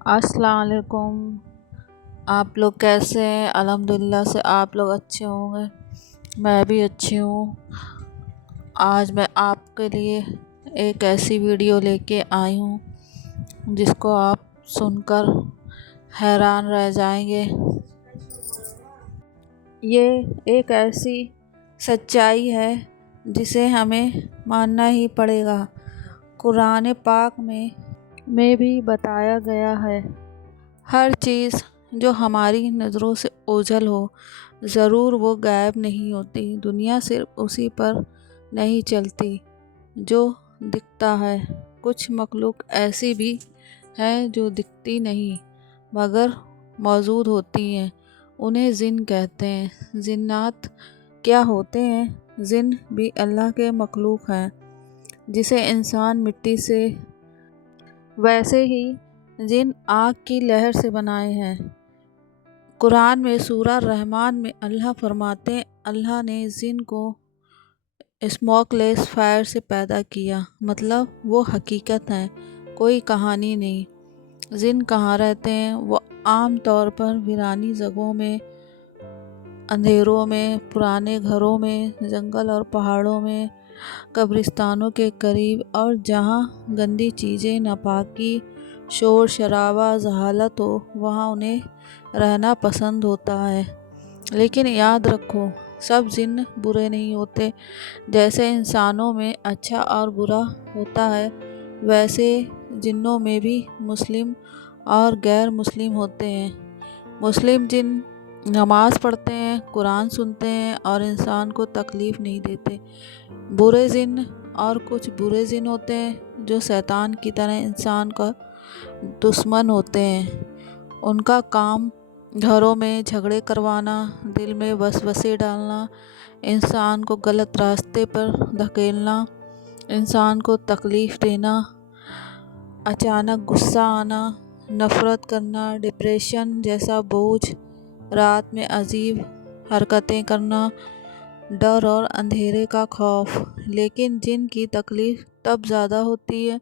السلام علیکم۔ آپ لوگ کیسے ہیں؟ الحمدللہ سے آپ لوگ اچھے ہوں گے، میں بھی اچھی ہوں۔ آج میں آپ کے لیے ایک ایسی ویڈیو لے کے آئی ہوں جس کو آپ سن کر حیران رہ جائیں گے۔ یہ ایک ایسی سچائی ہے جسے ہمیں ماننا ہی پڑے گا۔ قرآن پاک میں بھی بتایا گیا ہے، ہر چیز جو ہماری نظروں سے اوجھل ہو ضرور وہ غائب نہیں ہوتی۔ دنیا صرف اسی پر نہیں چلتی جو دکھتا ہے۔ کچھ مخلوق ایسی بھی ہے جو دکھتی نہیں مگر موجود ہوتی ہیں، انہیں جن کہتے ہیں۔ جنات کیا ہوتے ہیں؟ جن بھی اللہ کے مخلوق ہیں۔ جیسے انسان مٹی سے، ویسے ہی جن آگ کی لہر سے بنائے ہیں۔ قرآن میں سورہ رحمن میں اللہ فرماتے ہیں، اللہ نے جن کو اسموک لیس فائر سے پیدا کیا، مطلب وہ حقیقت ہے، کوئی کہانی نہیں۔ جن کہاں رہتے ہیں؟ وہ عام طور پر ویرانی جگہوں میں، اندھیروں میں، پرانے گھروں میں، جنگل اور پہاڑوں میں، قبرستانوں کے قریب، اور جہاں گندی چیزیں، ناپاکی، شور شرابہ، جہالت ہو وہاں انہیں رہنا پسند ہوتا ہے۔ لیکن یاد رکھو، سب جن برے نہیں ہوتے۔ جیسے انسانوں میں اچھا اور برا ہوتا ہے، ویسے جنوں میں بھی مسلم اور غیر مسلم ہوتے ہیں۔ مسلم جن نماز پڑھتے ہیں، قرآن سنتے ہیں اور انسان کو تکلیف نہیں دیتے۔ برے جن اور کچھ برے جن ہوتے ہیں جو شیطان کی طرح انسان کا دشمن ہوتے ہیں۔ ان کا کام گھروں میں جھگڑے کروانا، دل میں وسوسے ڈالنا، انسان کو غلط راستے پر دھکیلنا، انسان کو تکلیف دینا، اچانک غصہ آنا، نفرت کرنا، ڈپریشن جیسا بوجھ، رات میں عجیب حرکتیں کرنا، ڈر اور اندھیرے کا خوف۔ لیکن جن کی تکلیف تب زیادہ ہوتی ہے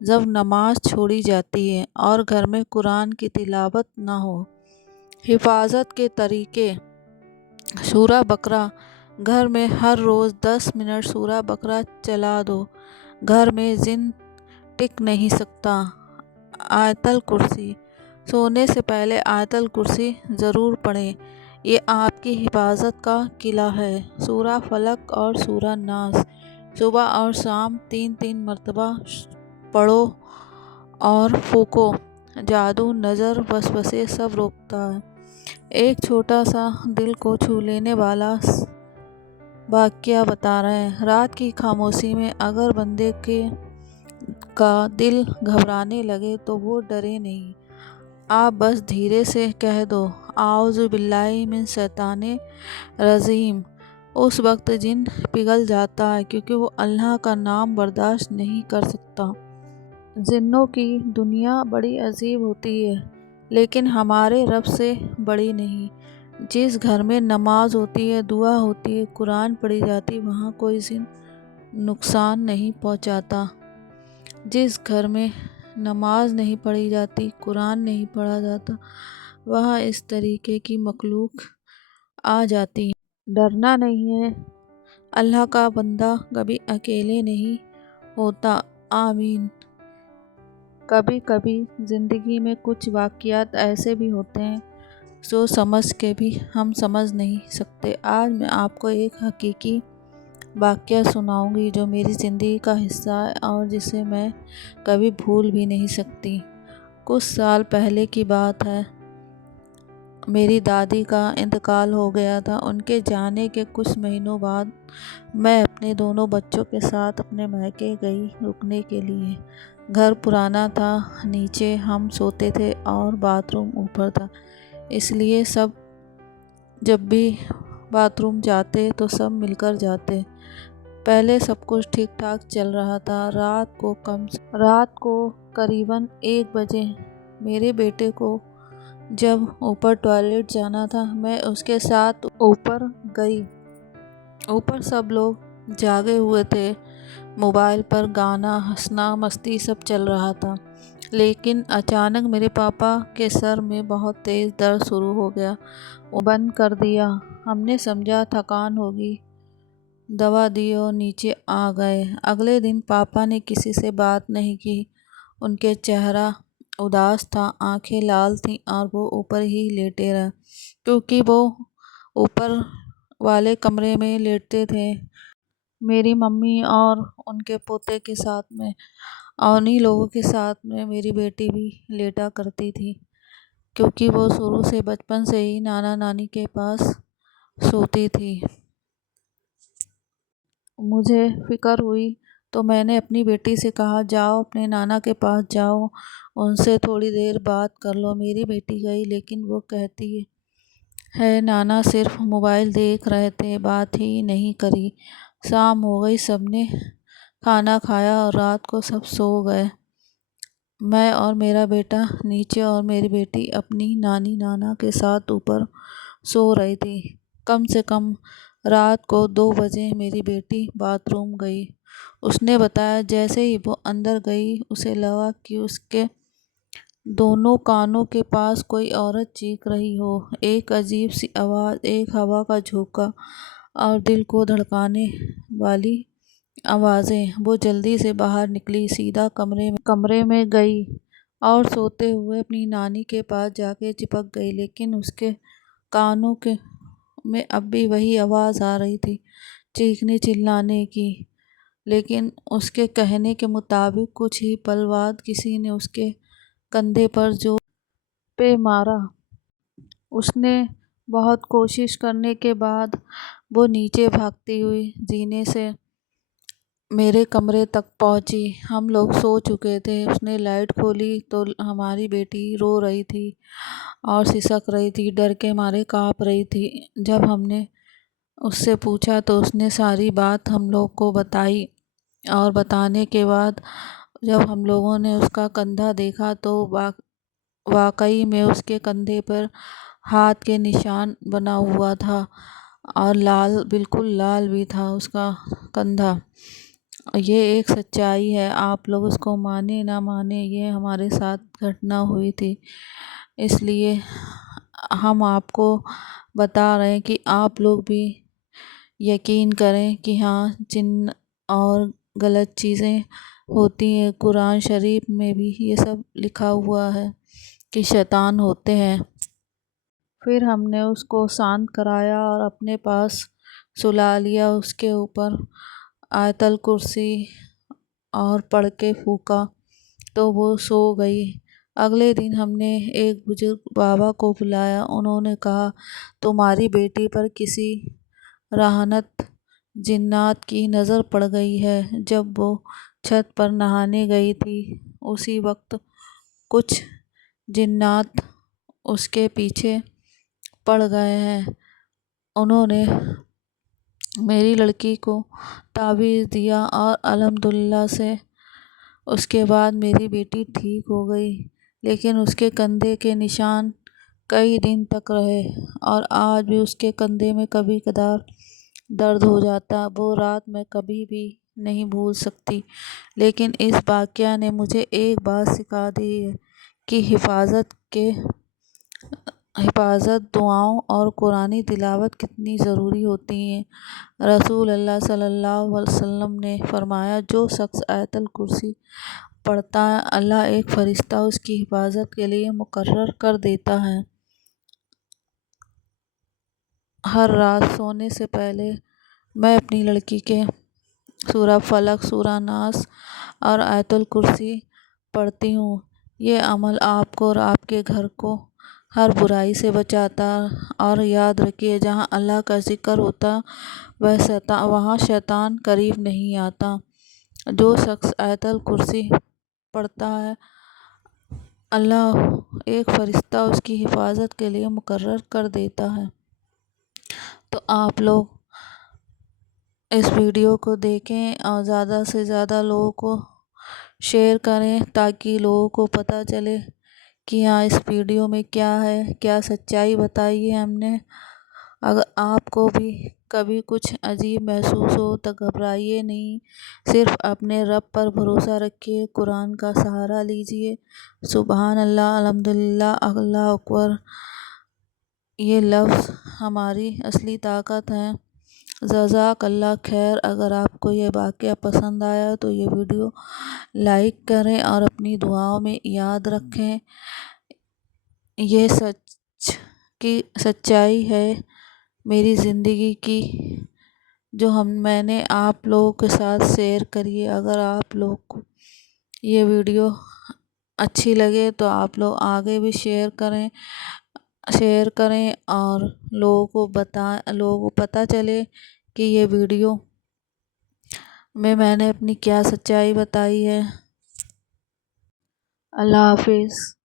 جب نماز چھوڑی جاتی ہے اور گھر میں قرآن کی تلاوت نہ ہو۔ حفاظت کے طریقے: سورہ بقرہ۔ گھر میں ہر روز 10 منٹ سورہ بقرہ چلا دو، گھر میں جن ٹک نہیں سکتا۔ آیت الکرسی۔ سونے سے پہلے آیت الکرسی ضرور پڑھیں، یہ آپ کی حفاظت کا قلعہ ہے۔ سورہ فلق اور سورہ ناس صبح اور شام 3 مرتبہ پڑھو اور پھونکو، جادو، نظر، وسوسے سب روکتا ہے۔ ایک چھوٹا سا دل کو چھو لینے والا واقعہ بتا رہے ہیں۔ رات کی خاموشی میں اگر بندے کا دل گھبرانے لگے تو وہ ڈرے نہیں، آپ بس دھیرے سے کہہ دو، اعوذ باللہ من الشیطان الرجیم۔ اس وقت جن پگھل جاتا ہے کیونکہ وہ اللہ کا نام برداشت نہیں کر سکتا۔ جنوں کی دنیا بڑی عجیب ہوتی ہے لیکن ہمارے رب سے بڑی نہیں۔ جس گھر میں نماز ہوتی ہے، دعا ہوتی ہے، قرآن پڑھی جاتی ہے، وہاں کوئی جن نقصان نہیں پہنچاتا۔ جس گھر میں نماز نہیں پڑھی جاتی، قرآن نہیں پڑھا جاتا، وہاں اس طریقے کی مخلوق آ جاتی ہے۔ ڈرنا نہیں ہے، اللہ کا بندہ کبھی اکیلے نہیں ہوتا۔ آمین۔ کبھی کبھی زندگی میں کچھ واقعات ایسے بھی ہوتے ہیں جو سمجھ کے بھی ہم سمجھ نہیں سکتے۔ آج میں آپ کو ایک حقیقی واقعہ سناؤں گی جو میری زندگی کا حصہ ہے اور جسے میں کبھی بھول بھی نہیں سکتی۔ کچھ سال پہلے کی بات ہے، میری دادی کا انتقال ہو گیا تھا۔ ان کے جانے کے کچھ مہینوں بعد میں اپنے دونوں بچوں کے ساتھ اپنے میکے گئی رکنے کے لیے۔ گھر پرانا تھا، نیچے ہم سوتے تھے اور باتھ روم اوپر تھا، اس لیے جب بھی باتھ روم جاتے تو سب مل کر جاتے۔ پہلے سب کچھ ٹھیک ٹھاک چل رہا تھا۔ رات کو قریباً 1 بجے میرے بیٹے کو جب اوپر ٹوائلٹ جانا تھا، میں اس کے ساتھ اوپر گئی۔ اوپر سب لوگ جاگے ہوئے تھے، موبائل پر گانا، ہنسنا، مستی سب چل رہا تھا، لیکن اچانک میرے پاپا کے سر میں بہت تیز درد شروع ہو گیا۔ انہوں نے بند کر دیا۔ ہم نے سمجھا تھکان ہوگی، دوا دی اور نیچے آ گئے۔ اگلے دن پاپا نے کسی سے بات نہیں کی۔ ان کا چہرہ اداس تھا، آنکھیں لال تھیں اور وہ اوپر ہی لیٹے رہے، کیونکہ وہ اوپر والے کمرے میں لیٹتے تھے میری ممی اور ان کے پوتے کے ساتھ میں، اور انہی لوگوں کے ساتھ میں میری بیٹی بھی لیٹا کرتی تھی، کیونکہ وہ شروع سے بچپن سے ہی نانا نانی کے پاس سوتی تھی۔ مجھے فکر ہوئی تو میں نے اپنی بیٹی سے کہا، جاؤ اپنے نانا کے پاس جاؤ، ان سے تھوڑی دیر بات کر لو۔ میری بیٹی گئی، لیکن وہ کہتی ہے نانا صرف موبائل دیکھ رہے تھے، بات ہی نہیں کری۔ شام ہو گئی، سب نے کھانا کھایا اور رات کو سب سو گئے۔ میں اور میرا بیٹا نیچے اور میری بیٹی اپنی نانی نانا کے ساتھ اوپر سو رہی تھی۔ کم سے کم رات کو 2 بجے میری بیٹی باتھ روم گئی۔ اس نے بتایا جیسے ہی وہ اندر گئی اسے لگا کہ اس کے دونوں کانوں کے پاس کوئی عورت چیخ رہی ہو، ایک عجیب سی آواز، ایک ہوا کا جھونکا اور دل کو دھڑکانے والی آوازیں۔ وہ جلدی سے باہر نکلی، سیدھا کمرے میں گئی اور سوتے ہوئے اپنی نانی کے پاس جا کے چپک گئی، لیکن اس کے کانوں میں اب بھی وہی آواز آ رہی تھی، چیخنے چلانے کی۔ لیکن اس کے کہنے کے مطابق کچھ ہی پل بعد کسی نے اس کے کندھے پر زور سے مارا۔ اس نے بہت کوشش کرنے کے بعد وہ نیچے بھاگتی ہوئی زینے سے میرے کمرے تک پہنچی۔ ہم لوگ سو چکے تھے۔ اس نے لائٹ کھولی تو ہماری بیٹی رو رہی تھی اور سسک رہی تھی، ڈر کے مارے کانپ رہی تھی۔ جب ہم نے اس سے پوچھا تو اس نے ساری بات ہم لوگ کو بتائی، اور بتانے کے بعد جب ہم لوگوں نے اس کا کندھا دیکھا تو واقعی میں اس کے کندھے پر ہاتھ کے نشان بنا ہوا تھا، اور بالکل لال بھی تھا اس کا کندھا۔ یہ ایک سچائی ہے، آپ لوگ اس کو مانیں نہ مانیں، یہ ہمارے ساتھ گھٹنا ہوئی تھی، اس لیے ہم آپ کو بتا رہے ہیں کہ آپ لوگ بھی یقین کریں کہ ہاں جن اور غلط چیزیں ہوتی ہیں، قرآن شریف میں بھی یہ سب لکھا ہوا ہے کہ شیطان ہوتے ہیں۔ پھر ہم نے اس کو شانت کرایا اور اپنے پاس سلا لیا، اس کے اوپر آیت الکرسی اور پڑھ کے پھونکا تو وہ سو گئی۔ اگلے دن ہم نے ایک بزرگ بابا کو بلایا۔ انہوں نے کہا تمہاری بیٹی پر کسی رہنت جنات کی نظر پڑ گئی ہے۔ جب وہ چھت پر نہانے گئی تھی اسی وقت کچھ جنات اس کے پیچھے پڑ گئے ہیں۔ انہوں نے میری لڑکی کو تعویذ دیا اور الحمدللہ سے اس کے بعد میری بیٹی ٹھیک ہو گئی، لیکن اس کے کندھے کے نشان کئی دن تک رہے، اور آج بھی اس کے کندھے میں کبھی کبھار درد ہو جاتا۔ وہ رات میں کبھی بھی نہیں بھول سکتی۔ لیکن اس واقعہ نے مجھے ایک بات سکھا دی ہے کہ حفاظت، دعاؤں اور قرآنی تلاوت کتنی ضروری ہوتی ہیں۔ رسول اللہ صلی اللہ علیہ وسلم نے فرمایا، جو شخص آیت الکرسی پڑھتا ہے اللہ ایک فرشتہ اس کی حفاظت کے لیے مقرر کر دیتا ہے۔ ہر رات سونے سے پہلے میں اپنی لڑکی کے سورہ فلق، سورہ ناس اور آیت الکرسی پڑھتی ہوں۔ یہ عمل آپ کو اور آپ کے گھر کو ہر برائی سے بچاتا ہے، اور یاد رکھیے جہاں اللہ کا ذکر ہوتا ہے وہاں شیطان قریب نہیں آتا۔ جو شخص آیت الکرسی پڑھتا ہے اللہ ایک فرشتہ اس کی حفاظت کے لیے مقرر کر دیتا ہے۔ تو آپ لوگ اس ویڈیو کو دیکھیں اور زیادہ سے زیادہ لوگوں کو شیئر کریں، تاکہ لوگوں کو پتہ چلے کہ ہاں اس ویڈیو میں کیا ہے، کیا سچائی بتائی ہے ہم نے۔ اگر آپ کو بھی کبھی کچھ عجیب محسوس ہو تو گھبرائیے نہیں، صرف اپنے رب پر بھروسہ رکھیے، قرآن کا سہارا لیجیے۔ سبحان اللہ، الحمدللہ، اللہ اکبر، یہ لفظ ہماری اصلی طاقت ہیں۔ جزاک اللہ خیر۔ اگر آپ کو یہ واقعہ پسند آیا تو یہ ویڈیو لائک کریں اور اپنی دعاؤں میں یاد رکھیں۔ یہ سچائی ہے میری زندگی کی جو میں نے آپ لوگوں کے ساتھ شیئر کری ہے۔ اگر آپ لوگ کو یہ ویڈیو اچھی لگے تو آپ لوگ آگے بھی شیئر کریں اور لوگوں کو پتہ چلے کہ یہ ویڈیو میں نے اپنی کیا سچائی بتائی ہے۔ اللہ حافظ۔